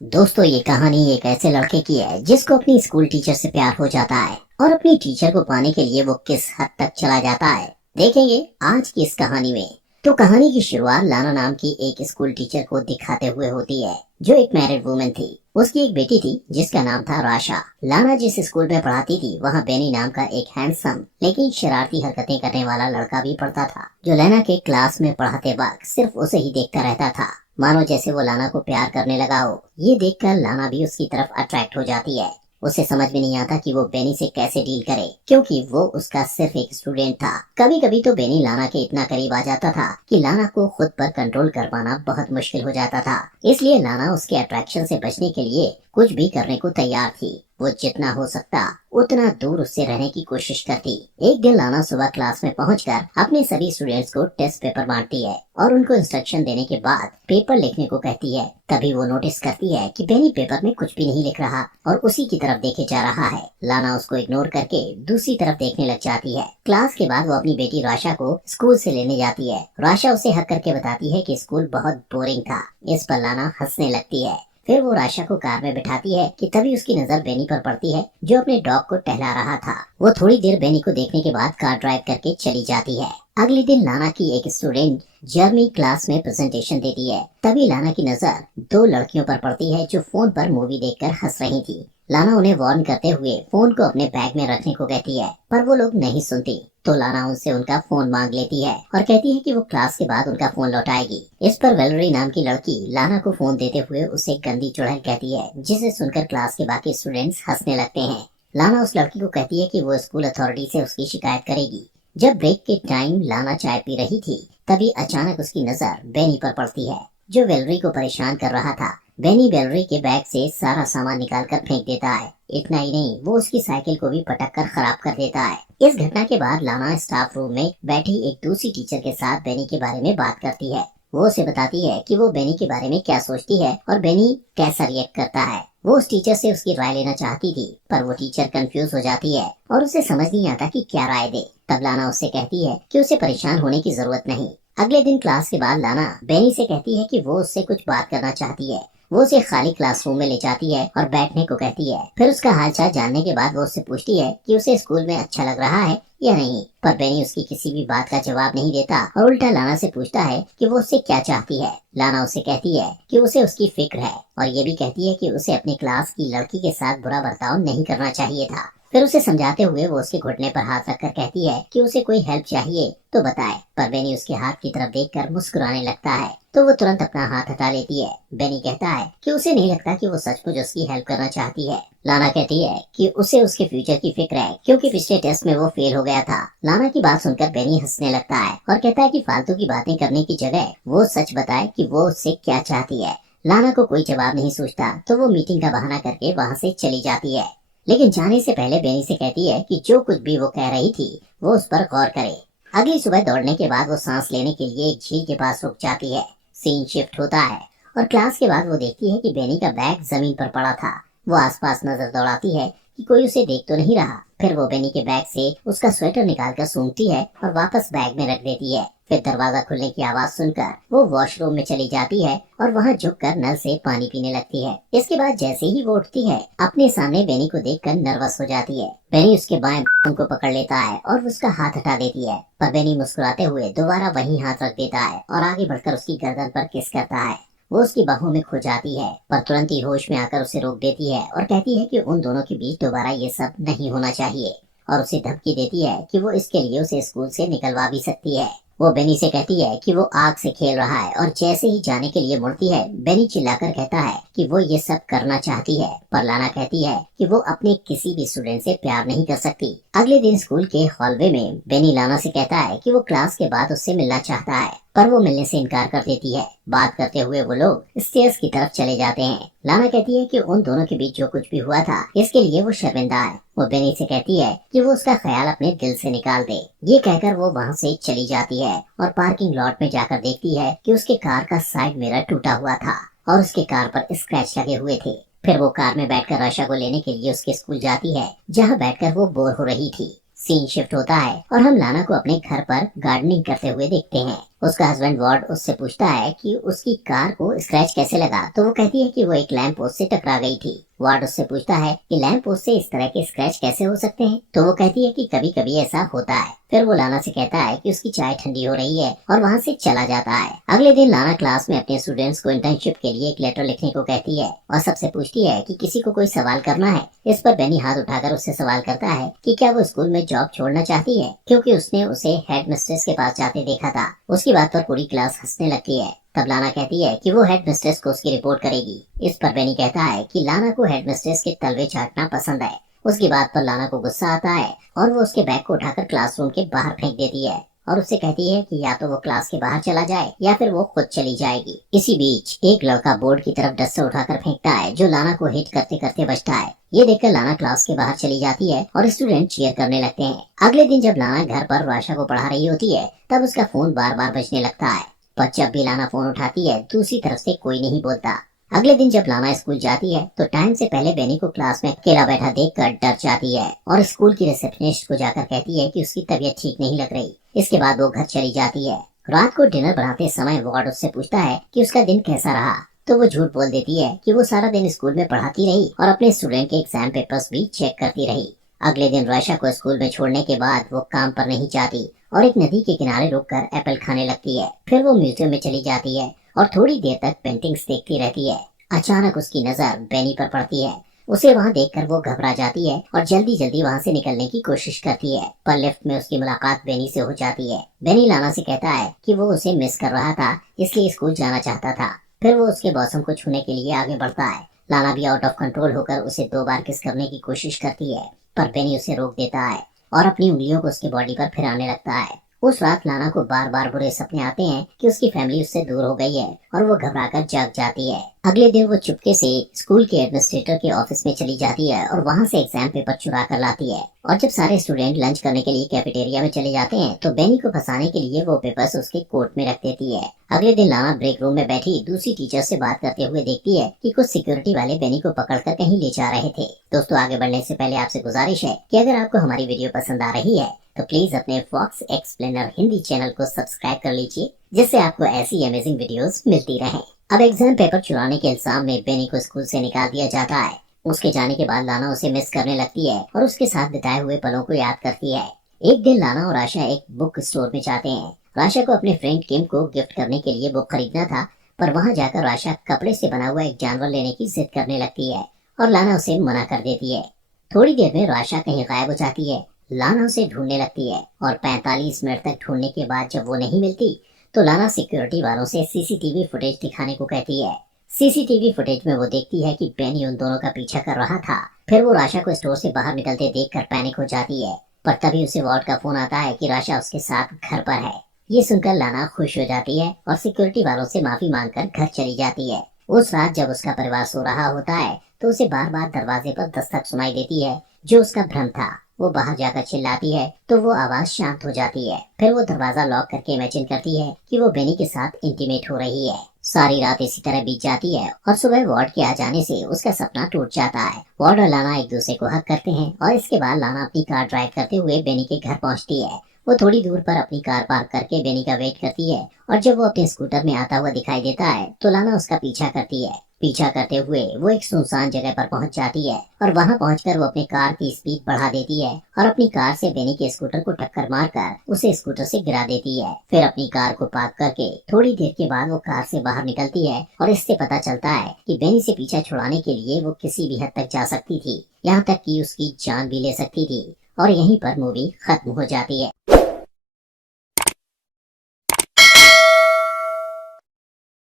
दोस्तों, ये कहानी एक ऐसे लड़के की है जिसको अपनी स्कूल टीचर से प्यार हो जाता है और अपनी टीचर को पाने के लिए वो किस हद तक चला जाता है, देखेंगे आज की इस कहानी में। तो कहानी की शुरुआत लाना नाम की एक स्कूल टीचर को दिखाते हुए होती है, जो एक मैरिड वुमन थी। उसकी एक बेटी थी जिसका नाम था राशा। लाना जिस स्कूल में पढ़ाती थी वहाँ बेनी नाम का एक हैंडसम लेकिन शरारती हरकतें करने वाला लड़का भी पढ़ता था, जो लाना के क्लास में पढ़ाते वक्त सिर्फ उसे ही देखता रहता था, मानो जैसे वो लाना को प्यार करने लगा हो। ये देखकर लाना भी उसकी तरफ अट्रैक्ट हो जाती है। उसे समझ में नहीं आता कि वो बेनी से कैसे डील करे, क्योंकि वो उसका सिर्फ एक स्टूडेंट था। कभी कभी तो बेनी लाना के इतना करीब आ जाता था कि लाना को खुद पर कंट्रोल कर पाना बहुत मुश्किल हो जाता था। इसलिए लाना उसके अट्रैक्शन से बचने के लिए कुछ भी करने को तैयार थी। वो जितना हो सकता उतना दूर उससे रहने की कोशिश करती। एक दिन लाना सुबह क्लास में पहुंचकर अपने सभी स्टूडेंट्स को टेस्ट पेपर बांटती है और उनको इंस्ट्रक्शन देने के बाद पेपर लिखने को कहती है। तभी वो नोटिस करती है कि बेनी पेपर में कुछ भी नहीं लिख रहा और उसी की तरफ देखे जा रहा है। लाना उसको इग्नोर करके दूसरी तरफ देखने लग जाती है। क्लास के बाद वो अपनी बेटी राशा को स्कूल से लेने जाती है। राशा उसे हक करके बताती है कि स्कूल बहुत बोरिंग था। इस पर लाना हंसने लगती है। फिर वो राशा को कार में बिठाती है कि तभी उसकी नजर बेनी पर पड़ती है, जो अपने डॉग को टहला रहा था। वो थोड़ी देर बेनी को देखने के बाद कार ड्राइव करके चली जाती है। अगले दिन लाना की एक स्टूडेंट जर्मी क्लास में प्रेजेंटेशन देती है। तभी लाना की नजर दो लड़कियों पर पड़ती है जो फोन पर मूवी देखकर हंस रही थी। लाना उन्हें वार्न करते हुए फोन को अपने बैग में रखने को कहती है, पर वो लोग नहीं सुनती। तो लाना उनसे उनका फोन मांग लेती है और कहती है कि वो क्लास के बाद उनका फोन लौटाएगी। इस पर वेलरी नाम की लड़की लाना को फोन देते हुए उसे गंदी चुड़ैल कहती है, जिसे सुनकर क्लास के बाकी स्टूडेंट्स हंसने लगते हैं। लाना उस लड़की को कहती है कि वो स्कूल अथॉरिटी से उसकी शिकायत करेगी। जब ब्रेक के टाइम लाना चाय पी रही थी, तभी अचानक उसकी नजर बेनी पर पड़ती है, जो वेलरी को परेशान कर रहा था। बेनी वेलरी के बैग से सारा सामान निकालकर फेंक देता है। इतना ही नहीं, वो उसकी साइकिल को भी पटक कर खराब कर देता है। इस घटना के बाद लाना स्टाफ रूम में बैठी एक दूसरी टीचर के साथ बेनी के बारे में बात करती है। वो उसे बताती है कि वो बेनी के बारे में क्या सोचती है और बेनी कैसा रिएक्ट करता है। वो उस टीचर से उसकी राय लेना चाहती थी, पर वो टीचर कंफ्यूज हो जाती है और उसे समझ नहीं आता कि क्या राय दे। तब लाना उससे कहती है कि उसे परेशान होने की जरूरत नहीं। अगले दिन क्लास के बाद लाना बेनी से कहती है कि वो उससे कुछ बात करना चाहती है। वो उसे खाली क्लासरूम में ले जाती है और बैठने को कहती है। फिर उसका हालचाल जानने के बाद वो उससे पूछती है कि उसे स्कूल में अच्छा लग रहा है या नहीं, पर बेनी उसकी किसी भी बात का जवाब नहीं देता और उल्टा लाना से पूछता है कि वो उससे क्या चाहती है। लाना उसे कहती है कि उसे उसकी फिक्र है और ये भी कहती है कि उसे अपने क्लास की लड़की के साथ बुरा बर्ताव नहीं करना चाहिए था। फिर उसे समझाते हुए वो उसके घुटने पर हाथ रखकर कहती है कि उसे कोई हेल्प चाहिए तो बताए, पर बेनी उसके हाथ की तरफ देखकर मुस्कुराने लगता है, तो वो तुरंत अपना हाथ हटा लेती है। बेनी कहता है कि उसे नहीं लगता कि वो सचमुच उसकी हेल्प करना चाहती है। लाना कहती है कि उसे उसके फ्यूचर की फिक्र है, क्योंकि पिछले टेस्ट में वो फेल हो गया था। लाना की बात सुनकर बेनी हंसने लगता है और कहता है कि फालतू की बातें करने की जगह वो सच बताए कि वो उससे क्या चाहती है। लाना को कोई जवाब नहीं सूझता, तो वो मीटिंग का बहाना करके वहाँ से चली जाती है। लेकिन जाने से पहले बेनी से कहती है कि जो कुछ भी वो कह रही थी वो उस पर गौर करे। अगली सुबह दौड़ने के बाद वो सांस लेने के लिए एक झील के पास रुक जाती है। सीन शिफ्ट होता है और क्लास के बाद वो देखती है कि बेनी का बैग जमीन पर पड़ा था। वो आसपास नजर दौड़ाती है कि कोई उसे देख तो नहीं रहा। फिर वो बेनी के बैग से उसका स्वेटर निकालकर सूंघती है और वापस बैग में रख देती है। फिर दरवाजा खुलने की आवाज सुनकर वो वॉशरूम में चली जाती है और वहाँ झुककर नल से पानी पीने लगती है। इसके बाद जैसे ही वो उठती है, अपने सामने बेनी को देखकर नर्वस हो जाती है। बेनी उसके बाएं को पकड़ लेता है और उसका हाथ हटा देती है, पर बेनी मुस्कुराते हुए दोबारा वही हाथ रख देता है और आगे बढ़कर उसकी गर्दन पर किस करता है। वो उसकी बाहों में खो जाती है, पर तुरंत ही होश में आकर उसे रोक देती है और कहती है कि उन दोनों के बीच दोबारा ये सब नहीं होना चाहिए, और उसे धमकी देती है कि वो इसके लिए उसे स्कूल से निकलवा भी सकती है। वो बेनी से कहती है कि वो आग से खेल रहा है और जैसे ही जाने के लिए मुड़ती है, बेनी चिल्लाकर कहता है कि वो ये सब करना चाहती है, पर लाना कहती है कि वो अपने किसी भी स्टूडेंट से प्यार नहीं कर सकती। अगले दिन स्कूल के हॉलवे में बेनी लाना से कहता है कि वो क्लास के बाद उससे मिलना चाहता है, पर वो मिलने से इनकार कर देती है। बात करते हुए वो लोग स्टेयर्स की तरफ चले जाते हैं। लाना कहती है कि उन दोनों के बीच जो कुछ भी हुआ था इसके लिए वो शर्मिंदा है। वो बेनी से कहती है कि वो उसका ख्याल अपने दिल से निकाल दे। ये कहकर वो वहाँ से चली जाती है और पार्किंग लॉट में जाकर देखती है कि उसके कार का साइड मिरर टूटा हुआ था और उसके कार पर स्क्रैच लगे हुए थे। फिर वो कार में बैठकर आशा को लेने के लिए उसके स्कूल जाती है, जहाँ बैठकर वो बोर हो रही थी। सीन शिफ्ट होता है और हम लाना को अपने घर पर गार्डनिंग करते हुए देखते हैं। उसका हस्बैंड वार्ड उससे पूछता है कि उसकी कार को स्क्रैच कैसे लगा, तो वो कहती है कि वो एक लैंप पोस्ट से टकरा गई थी। वार्ड उससे पूछता है कि लैंप पोस्ट से इस तरह के स्क्रैच कैसे हो सकते हैं, तो वो कहती है कि कभी कभी ऐसा होता है। फिर वो लाना से कहता है कि उसकी चाय ठंडी हो रही है और वहाँ से चला जाता है। अगले दिन लाना क्लास में अपने स्टूडेंट्स को इंटर्नशिप के लिए एक लेटर लिखने को कहती है और सबसे पूछती है कि किसी को कोई सवाल करना है। इस पर बेनी हाथ उठाकर उससे सवाल करता है कि क्या वो स्कूल में जॉब छोड़ना चाहती है, क्योंकि उसने उसे हेड मिस्ट्रेस के पास जाते देखा था। उसकी बात पर पूरी क्लास हंसने लगती है। तब लाना कहती है कि वो हेड मिस्ट्रेस को उसकी रिपोर्ट करेगी। इस पर बेनी कहता है कि लाना को हेड मिस्ट्रेस के तलवे चाटना पसंद है। उसकी बात पर लाना को गुस्सा आता है और वो उसके बैग को उठाकर क्लासरूम के बाहर फेंक देती है और उससे कहती है कि या तो वो क्लास के बाहर चला जाए या फिर वो खुद चली जाएगी। इसी बीच एक लड़का बोर्ड की तरफ डस्टर उठाकर फेंकता है जो लाना को हिट करते करते बचता है। ये देखकर लाना क्लास के बाहर चली जाती है और स्टूडेंट चीयर करने लगते हैं। अगले दिन जब लाना घर पर राशा को पढ़ा रही होती है तब उसका फोन बार बार बजने लगता है, पर जब भी लाना फोन उठाती है दूसरी तरफ से कोई नहीं बोलता। अगले दिन जब लाना स्कूल जाती है तो टाइम से पहले बेनी को क्लास में अकेला बैठा देखकर डर जाती है और स्कूल की रिसेप्शनिस्ट को जाकर कहती है कि उसकी तबीयत ठीक नहीं लग रही। इसके बाद वो घर चली जाती है। रात को डिनर बनाते समय वार्ड उससे पूछता है कि उसका दिन कैसा रहा, तो वो झूठ बोल देती है कि वो सारा दिन स्कूल में पढ़ाती रही और अपने स्टूडेंट के एग्जाम पेपर्स भी चेक करती रही। अगले दिन राशा को स्कूल में छोड़ने के बाद वो काम पर नहीं जाती और एक नदी के किनारे रुककर एप्पल खाने लगती है। फिर वो म्यूजियम में चली जाती है और थोड़ी देर तक पेंटिंग्स देखती रहती है। अचानक उसकी नजर बेनी पर पड़ती है। उसे वहाँ देखकर वो घबरा जाती है और जल्दी जल्दी वहाँ से निकलने की कोशिश करती है, पर लिफ्ट में उसकी मुलाकात बेनी से हो जाती है। बेनी लाना से कहता है कि वो उसे मिस कर रहा था, इसलिए स्कूल जाना चाहता था। फिर वो उसके बॉसम को छूने के लिए आगे बढ़ता है। लाना भी आउट ऑफ कंट्रोल होकर उसे 2 बार किस करने की कोशिश करती है, पर बेनी उसे रोक देता है और अपनी उंगलियों को उसके बॉडी पर फिराने लगता है। उस रात लाना को बार बार बुरे सपने आते हैं कि उसकी फैमिली उससे दूर हो गई है और वो घबराकर जाग जाती है। अगले दिन वो चुपके से स्कूल के एडमिनिस्ट्रेटर के ऑफिस में चली जाती है और वहाँ से एग्जाम पेपर चुरा कर लाती है। और जब सारे स्टूडेंट लंच करने के लिए कैफेटेरिया में चले जाते हैं तो बेनी को फंसाने के लिए वो पेपर्स उसके कोट में रख देती है। अगले दिन लाना ब्रेक रूम में बैठी दूसरी टीचर से बात करते हुए देखती है कि कुछ सिक्योरिटी वाले बेनी को पकड़कर कहीं ले जा रहे थे। दोस्तों, आगे बढ़ने से पहले आपसे गुजारिश है कि अगर आपको हमारी वीडियो पसंद आ रही है तो प्लीज अपने फॉक्स एक्सप्लेनर हिंदी चैनल को सब्सक्राइब कर लीजिए, जिससे आपको ऐसी अमेजिंग वीडियोस मिलती रहें। अब एग्जाम पेपर चुराने के इल्जाम में बेनी को स्कूल से निकाल दिया जाता है। उसके जाने के बाद लाना उसे मिस करने लगती है और उसके साथ बिताए हुए पलों को याद करती है। एक दिन लाना और आशा एक बुक स्टोर में जाते हैं। राशा को अपने फ्रेंड किम को गिफ्ट करने के लिए बुक खरीदना था, पर वहाँ जाकर राशा कपड़े से बना हुआ एक जानवर लेने की जिद करने लगती है और लाना उसे मना कर देती है। थोड़ी देर में राशा कहीं गायब हो जाती है। लाना उसे ढूंढने लगती है और 45 मिनट तक ढूंढने के बाद जब वो नहीं मिलती तो लाना सिक्योरिटी वालों से सीसीटीवी फुटेज दिखाने को कहती है। सीसीटीवी फुटेज में वो देखती है कि बेनी उन दोनों का पीछा कर रहा था। फिर वो राशा को स्टोर से बाहर निकलते देखकर पैनिक हो जाती है, पर तभी उसे वार्ड का फोन आता है कि राशा उसके साथ घर पर है। ये सुनकर लाना खुश हो जाती है और सिक्योरिटी वालों से माफी मांगकर घर चली जाती है। उस रात जब उसका परिवार सो रहा होता है तो उसे बार बार दरवाजे पर दस्तक सुनाई देती है, जो उसका भ्रम था। वो बाहर जाकर चिल्लाती है तो वो आवाज शांत हो जाती है। फिर वो दरवाजा लॉक करके इमेजिन करती है कि वो बेनी के साथ इंटीमेट हो रही है। सारी रात इसी तरह बीत जाती है और सुबह वार्ड के आ जाने से उसका सपना टूट जाता है। वार्ड और लाना एक दूसरे को हक करते हैं और इसके बाद लाना अपनी कार ड्राइव करते हुए बेनी के घर पहुंचती है। वो थोड़ी दूर पर अपनी कार पार्क करके बेनी का वेट करती है और जब वो अपने स्कूटर में आता हुआ दिखाई देता है तो लाना उसका पीछा करती है। पीछा करते हुए वो एक सुनसान जगह पर पहुंच जाती है और वहां पहुंचकर वो अपनी कार की स्पीड बढ़ा देती है और अपनी कार से बेनी के स्कूटर को टक्कर मारकर उसे स्कूटर से गिरा देती है। फिर अपनी कार को पार्क करके थोड़ी देर के बाद वो कार से बाहर निकलती है और इससे पता चलता है कि बेनी से पीछा छुड़ाने के लिए वो किसी भी हद तक जा सकती थी, यहाँ तक कि उसकी जान भी ले सकती थी। और यहीं पर मूवी खत्म हो जाती है।